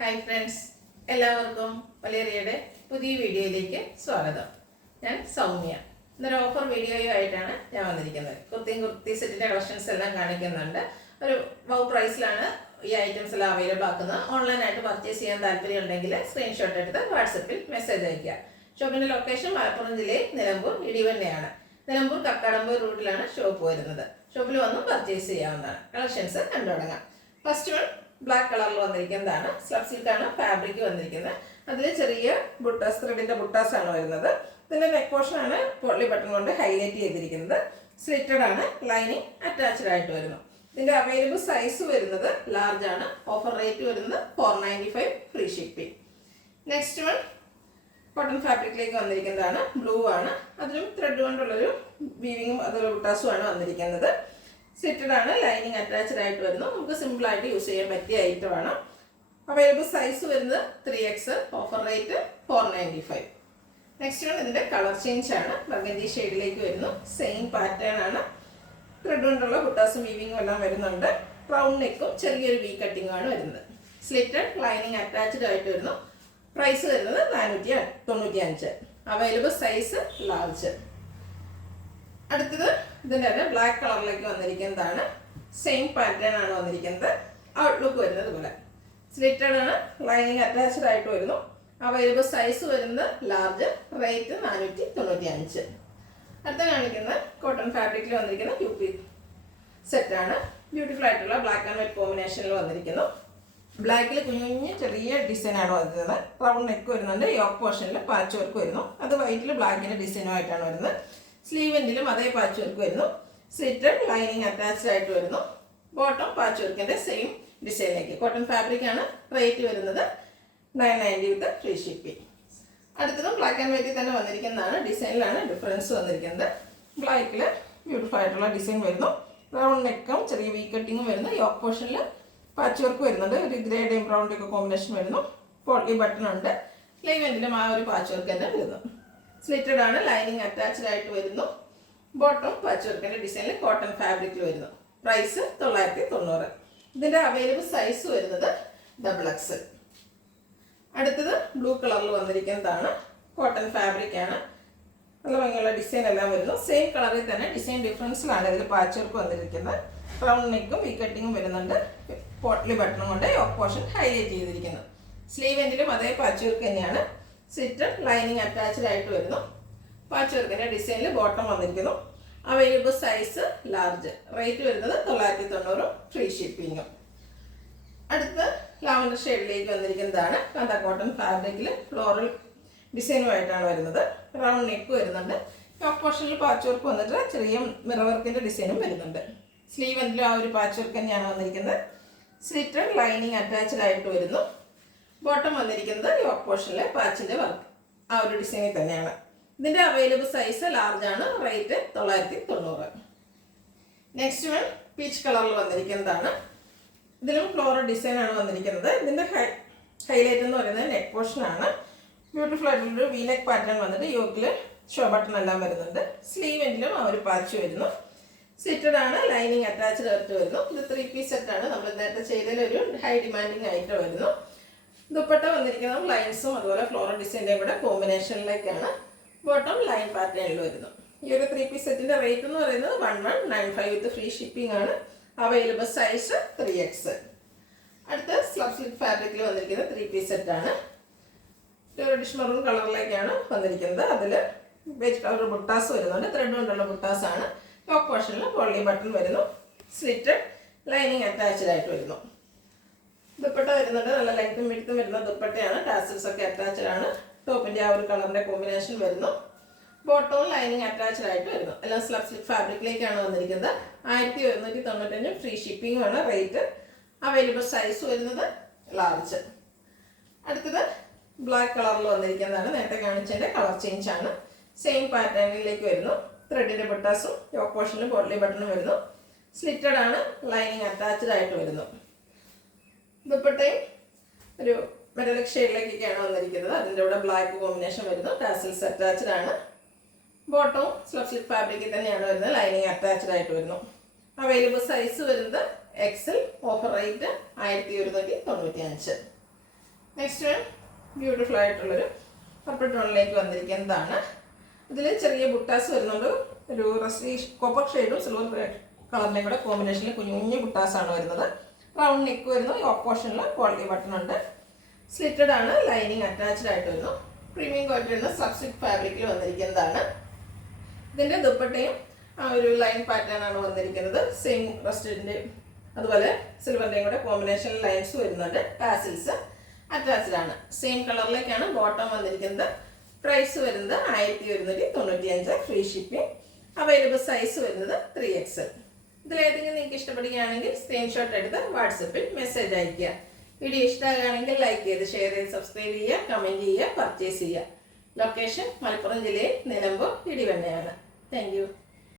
Hi friends, എല്ലാവർക്കും വലേറിയയുടെ പുതിയ വീഡിയോയിലേക്ക് സ്വാഗതം. ഞാൻ സൗമ്യ. ഇന്നൊരു ഓഫർ വീഡിയോയുമായിട്ടാണ് ഞാൻ വന്നിരിക്കുന്നത്. കുർത്തി സെറ്റിൻ്റെ കളക്ഷൻസ് എല്ലാം കാണിക്കുന്നുണ്ട്. ഒരു വൗ പ്രൈസിലാണ് ഈ ഐറ്റംസ് എല്ലാം അവൈലബിൾ ആക്കുന്നത്. ഓൺലൈനായിട്ട് പർച്ചേസ് ചെയ്യാൻ താല്പര്യം ഉണ്ടെങ്കിൽ സ്ക്രീൻഷോട്ട് എടുത്ത് വാട്സപ്പിൽ മെസ്സേജ് അയയ്ക്കുക. ഷോപ്പിൻ്റെ ലൊക്കേഷൻ മലപ്പുറം ജില്ലയിൽ നിലമ്പൂർ ഇടിവണ്ണയാണ്. നിലമ്പൂർ കക്കാടമ്പൂർ റൂട്ടിലാണ് ഷോപ്പ് വരുന്നത്. ഷോപ്പിൽ വന്നും പർച്ചേസ് ചെയ്യാവുന്നതാണ്. കളക്ഷൻസ് കണ്ടു തുടങ്ങാം. ഫസ്റ്റ് വൺ ബ്ലാക്ക് കളറിൽ വന്നിരിക്കുന്നതാണ്. സ്ലബ് സിൽക്കാണ് ഫാബ്രിക് വന്നിരിക്കുന്നത്. അതിൽ ചെറിയ ബുട്ടാസ്, ത്രെഡിന്റെ ബുട്ടാസ് ആണ് വരുന്നത്. ഇതിന്റെ നെക്ക് പോർഷൻ ആണ് പോട്ട്ലി ബട്ടൺ കൊണ്ട് ഹൈലൈറ്റ് ചെയ്തിരിക്കുന്നത്. സ്ലിറ്റഡ് ആണ്, ലൈനിങ് അറ്റാച്ച്ഡ് ആയിട്ട് വരുന്നു. ഇതിന്റെ അവൈലബിൾ സൈസ് വരുന്നത് ലാർജ് ആണ്. ഓഫർ റേറ്റ് വരുന്നത് 495 free shipping. Next one cotton ഫാബ്രിക്കിലേക്ക് വന്നിരിക്കുന്നതാണ്. ബ്ലൂ ആണ്. അതിലും ത്രെഡ് കൊണ്ടുള്ളൊരു വീവിങ്ങും അതുപോലെ ബുട്ടാസും ആണ് വന്നിരിക്കുന്നത്. സ്ലിറ്റഡ് ആണ്, ലൈനിങ് അറ്റാച്ച്ഡ് ആയിട്ട് വരുന്നു. നമുക്ക് സിമ്പിൾ ആയിട്ട് യൂസ് ചെയ്യാൻ പറ്റിയ ഐറ്റം ആണ്. അവൈലബിൾ സൈസ് വരുന്നത് 3X. Offer rate 495. Next one ഇതിന്റെ കളർ ചേഞ്ച് ആണ്. ബർഗൻഡി ഷെയ്ഡിലേക്ക് വരുന്നു. സെയിം പാറ്റേൺ ആണ്. ത്രെഡ് കൊണ്ടുള്ള ബുട്ടാസും വീവിങ്ങും എല്ലാം വരുന്നുണ്ട്. റൗണ്ട് നെക്കും ചെറിയൊരു വി കട്ടിങ്ങും ആണ് വരുന്നത്. സ്ലിറ്റഡ്, ലൈനിങ് അറ്റാച്ച്ഡ് ആയിട്ട് വരുന്നു. പ്രൈസ് വരുന്നത് 495. Available size large. അടുത്തത് ഇതിൻ്റെ തന്നെ ബ്ലാക്ക് കളറിലേക്ക് വന്നിരിക്കുന്നതാണ്. സെയിം പാറ്റേൺ ആണ് വന്നിരിക്കുന്നത്. ഔട്ട്ലുക്ക് വരുന്നത് പോലെ സ്ലിറ്റഡ് ആണ്, ലൈനിങ് അറ്റാച്ച്ഡ് ആയിട്ട് വരുന്നു. അവൈലബിൾ സൈസ് വരുന്നത് ലാർജ്. റേറ്റ് 495. അടുത്ത കാണിക്കുന്ന കോട്ടൺ ഫാബ്രിക്കിൽ വന്നിരിക്കുന്ന UP സെറ്റാണ്. ബ്യൂട്ടിഫുൾ ആയിട്ടുള്ള ബ്ലാക്ക് ആൻഡ് വൈറ്റ് കോമ്പിനേഷനിൽ വന്നിരിക്കുന്നു. ബ്ലാക്കിൽ കുഞ്ഞു ചെറിയ ഡിസൈൻ ആണ് വരുന്നത്. റൗണ്ട് നെക്ക് വരുന്നുണ്ട്. യോക്ക് പോർഷനിൽ പാച്ച് വർക്ക് വരുന്നു. അത് വൈറ്റിൽ ബ്ലാക്കിൻ്റെ ഡിസൈനുമായിട്ടാണ് വരുന്നത്. സ്ലീവെൻറ്റിലും അതേ പാച്ച് വർക്ക് വരുന്നു. സ്ലിറ്റഡ്, ലൈനിങ് അറ്റാച്ച്ഡ് ആയിട്ട് വരുന്നു. ബോട്ടം പാച്ച് വർക്കിൻ്റെ സെയിം ഡിസൈനിലേക്ക്. കോട്ടൺ ഫാബ്രിക് ആണ്. റേറ്റ് വരുന്നത് 990 വിത്ത് ഫ്രീ ഷിപ്പിംഗ്. അടുത്തതും ബ്ലാക്ക് ആൻഡ് വൈറ്റിൽ തന്നെ വന്നിരിക്കുന്നതാണ്. ഡിസൈനിലാണ് ഡിഫറൻസ് വന്നിരിക്കുന്നത്. ബ്ലാക്കിൽ ബ്യൂട്ടിഫുൾ ആയിട്ടുള്ള ഡിസൈൻ വരുന്നു. റൗണ്ട് നെക്കും ചെറിയ വി കട്ടിങ്ങും വരുന്നു. യോക്ക് പോർഷനിൽ പാച്ച് വർക്ക് വരുന്നുണ്ട്. ഒരു ഗ്രേഡയും ബ്രൗണിൻ്റെ ഒക്കെ കോമ്പിനേഷൻ വരുന്നു. പോട്ട്ലി ബട്ടൺ ഉണ്ട്. സ്ലീവെൻറ്റിലും ആ ഒരു പാച്ച് വർക്ക് തന്നെ വരുന്നു. സ്ലിറ്റഡ് ആണ്, ലൈനിങ് അറ്റാച്ച്ഡ് ആയിട്ട് വരുന്നു. ബോട്ടം പാച്ച് വർക്കിന്റെ ഡിസൈനിൽ കോട്ടൺ ഫാബ്രിക്കിൽ വരുന്നു. പ്രൈസ് 990. ഇതിന്റെ അവൈലബിൾ സൈസ് വരുന്നത് XXL. അടുത്തത് ബ്ലൂ കളറിൽ വന്നിരിക്കുന്നതാണ്. കോട്ടൺ ഫാബ്രിക് ആണ്. നല്ല ഭംഗിയുള്ള ഡിസൈൻ എല്ലാം വരുന്നു. സെയിം കളറിൽ തന്നെ ഡിസൈൻ ഡിഫറൻസിലാണ് ഇതിൽ പാച്ച് വർക്ക് വന്നിരിക്കുന്നത്. റൗണ്ട് നെക്കും വി കട്ടിങ്ങും വരുന്നുണ്ട്. പോട്ട്ലി ബട്ടണും കൊണ്ട് യോക്ക് പോർഷൻ ഹൈലൈറ്റ് ചെയ്തിരിക്കുന്നു. സ്ലീവെന്റിലും അതേ പാച്ച് വർക്ക് തന്നെയാണ്. സ്ലിറ്റഡ്, ലൈനിങ് അറ്റാച്ച്ഡ് ആയിട്ട് വരുന്നു. പാച്ച് വർക്കിന്റെ ഡിസൈനിൽ ബോട്ടം വന്നിരിക്കുന്നു. Available size large. റേറ്റ് വരുന്നത് 990 ഫ്രീ ഷിപ്പിങ്ങും. അടുത്ത ലാവൻഡർ ഷെയ്ഡിലേക്ക് വന്നിരിക്കുന്നതാണ്. കണ്ട കോട്ടൺ ഫാബ്രിക്കിൽ ഫ്ലോറൽ ഡിസൈനുമായിട്ടാണ് വരുന്നത്. റൗണ്ട് നെക്ക് വരുന്നുണ്ട്. യോക്ക് പോർഷനിൽ പാച്ച് വർക്ക് വന്നിട്ട് ചെറിയ മിറർ വർക്കിന്റെ ഡിസൈനും വരുന്നുണ്ട്. സ്ലീവെന്റിലും ആ ഒരു പാച്ച് വർക്ക് തന്നെയാണ് വന്നിരിക്കുന്നത്. സ്ലിറ്റഡ്, ലൈനിങ് അറ്റാച്ച്ഡ് ആയിട്ട് വരുന്നു. ബോട്ടം വന്നിരിക്കുന്നത് യോക്ക് പോർഷനിലെ പാച്ചിന്റെ വർക്ക് ആ ഒരു ഡിസൈനിൽ തന്നെയാണ്. ഇതിന്റെ അവൈലബിൾ സൈസ് ലാർജ് ആണ്. റേറ്റ് 990. നെക്സ്റ്റ് വൺ പീച്ച് കളറിൽ വന്നിരിക്കുന്നതാണ്. ഇതിലും ഫ്ലോറൽ ഡിസൈൻ ആണ് വന്നിരിക്കുന്നത്. ഇതിന്റെ ഹൈലൈറ്റ് എന്ന് പറയുന്നത് നെക്ക് പോർഷൻ ആണ്. ബ്യൂട്ടിഫുൾ ആയിട്ടുള്ളൊരു വി നെക്ക് പാറ്റേൺ വന്നിട്ട് യോക്കിൽ ഷോ ബട്ടൺ എല്ലാം വരുന്നുണ്ട്. സ്ലീവെന്റിലും ആ ഒരു പാച്ച് വരുന്നു. സ്ലിറ്റഡ് ആണ്, ലൈനിങ് അറ്റാച്ച്ഡ് ആയിട്ട് വരുന്നു. ഇത് 3 പീസ് സെറ്റ് ആണ്. നമ്മൾ നേരത്തെ ചെയ്തതിലൊരു ഹൈ ഡിമാൻഡിങ് ആയിട്ട് വരുന്നു. ദുപ്പട്ട വന്നിരിക്കുന്നത് ലൈൻസും അതുപോലെ ഫ്ലോറൽ ഡിസൈൻ്റെയും കൂടെ കോമ്പിനേഷനിലേക്കാണ്. ബോട്ടം ലൈൻ പാറ്റേണിൽ വരുന്നു. ഈ ഒരു 3 പീസ് സെറ്റിന്റെ റേറ്റ് എന്ന് പറയുന്നത് 1195 വിത്ത് ഫ്രീ ഷിപ്പിംഗ് ആണ്. Available size 3X. അടുത്ത സ്ലബ് സിൽക്ക് ഫാബ്രിക്കിൽ വന്നിരിക്കുന്ന 3 പീസ് സെറ്റ് ആണ്. റെഡിഷ് മെറൂൺ കളറിലേക്കാണ് വന്നിരിക്കുന്നത്. അതിൽ ബേജ് കളർ ബുട്ടാസ് വരുന്നുണ്ട്. ത്രെഡ് കൊണ്ടുള്ള ബുട്ടാസ് ആണ്. ടോപ്പ് പോർഷനിൽ പോട്ട്ലി ബട്ടൺ വരുന്നു. സ്ലിറ്റഡ്, ലൈനിങ് അറ്റാച്ച്ഡ് ആയിട്ട് വരുന്നു. ദുപ്പട്ട വരുന്നുണ്ട്. നല്ല ലെങ്ത്തും വിഡ്ത്തും വരുന്ന ദുപ്പട്ടയാണ്. ടാസൽസ് ഒക്കെ അറ്റാച്ച്ഡ് ആണ്. ടോപ്പിന്റെ ആ ഒരു കളറിന്റെ കോമ്പിനേഷൻ വരുന്നു. ബോട്ടവും ലൈനിങ് അറ്റാച്ച്ഡ് ആയിട്ട് വരുന്നു. എല്ലാം സ്ലബ് സിൽക്ക് ഫാബ്രിക്കിലേക്കാണ് വന്നിരിക്കുന്നത്. 1195 ഫ്രീ ഷിപ്പിംഗ് ആണ്. റേറ്റ്. അവൈലബിൾ സൈസ് വരുന്നത് ലാർജ്. അടുത്തത് ബ്ലാക്ക് കളറിൽ വന്നിരിക്കുന്നതാണ്. നേരത്തെ കാണിച്ചതിന്റെ കളർ ചേഞ്ച് ആണ്. സെയിം പാറ്റേണിലേക്ക് വരുന്നു. ത്രെഡിന്റെ ബുട്ടാസും യോക്ക് പോർഷനിലും പോട്ട്ലി ബട്ടണും വരുന്നു. സ്ലിറ്റഡ് ആണ്, ലൈനിങ് അറ്റാച്ച്ഡ് ആയിട്ട് വരുന്നു. ദുപ്പട്ടയും ഒരു മെറ്റാലിക് ഷെയ്ഡിലേക്കൊക്കെയാണ് വന്നിരിക്കുന്നത്. അതിൻ്റെ കൂടെ ബ്ലാക്ക് കോമ്പിനേഷൻ വരുന്നു. ടാസൽസ് അറ്റാച്ച്ഡ് ആണ്. ബോട്ടവും സ്ലബ് സിൽക്ക് ഫാബ്രിക്കിൽ തന്നെയാണ് വരുന്നത്. ലൈനിങ് അറ്റാച്ച്ഡ് ആയിട്ട് വരുന്നു. അവൈലബിൾ സൈസ് വരുന്നത് XL. Offer rate 1195. Next beautiful ആയിട്ടുള്ളൊരു പർപ്പിൾ ടോണിലേക്ക് വന്നിരിക്കുന്നതാണ്. ഇതിൽ ചെറിയ ബുട്ടാസ് വരുന്നുണ്ട്. ഒരു റസ്റ്റി കോപ്പർ ഷെയ്ഡും സിൽവർ കളറിൻ്റെ കൂടെ കോമ്പിനേഷനിൽ കുഞ്ഞു കുഞ്ഞു ബുട്ടാസാണ് വരുന്നത്. റൗണ്ട് നെക്ക് വരുന്നു. ഈ ഓഫ് പോർഷനിൽ ക്വാളിറ്റി ബട്ടൺ ഉണ്ട്. സ്ലിറ്റഡ് ആണ്. ലൈനിങ് അറ്റാച്ച്ഡ് ആയിട്ട് വരുന്നു. പ്രീമിയം ക്വാളിറ്റി വരുന്ന സബ്സിറ്റ് ഫാബ്രിക്കിൽ വന്നിരിക്കുന്നതാണ്. ഇതിൻ്റെ ദുപ്പട്ടയും ആ ഒരു ലൈൻ പാറ്റേൺ ആണ് വന്നിരിക്കുന്നത്. സെയിം റസ്റ്റിൻ്റെ അതുപോലെ സിൽവറിൻ്റെയും കൂടെ കോമ്പിനേഷനിൽ ലൈൻസ് വരുന്നുണ്ട്. ടാസിൽസ് അറ്റാച്ച്ഡ് ആണ്. സെയിം കളറിലേക്കാണ് ബോട്ടം വന്നിരിക്കുന്നത്. പ്രൈസ് വരുന്നത് 1195. Free shipping. അവൈലബിൾ സൈസ് വരുന്നത് 3XL. ഇതിലേതെങ്കിലും നിങ്ങൾക്ക് ഇഷ്ടപ്പെടുകയാണെങ്കിൽ സ്ക്രീൻഷോട്ട് എടുത്ത് വാട്സപ്പിൽ മെസ്സേജ് അയയ്ക്കുക. വീഡിയോ ഇഷ്ടമാകുകയാണെങ്കിൽ ലൈക്ക് ചെയ്ത് ഷെയർ ചെയ്ത് സബ്സ്ക്രൈബ് ചെയ്യുക, കമൻറ്റ് ചെയ്യുക, പർച്ചേസ് ചെയ്യുക. ലൊക്കേഷൻ മലപ്പുറം ജില്ലയിൽ നിലമ്പൂർ ഇടിവണ്ണയാണ്. Thank you.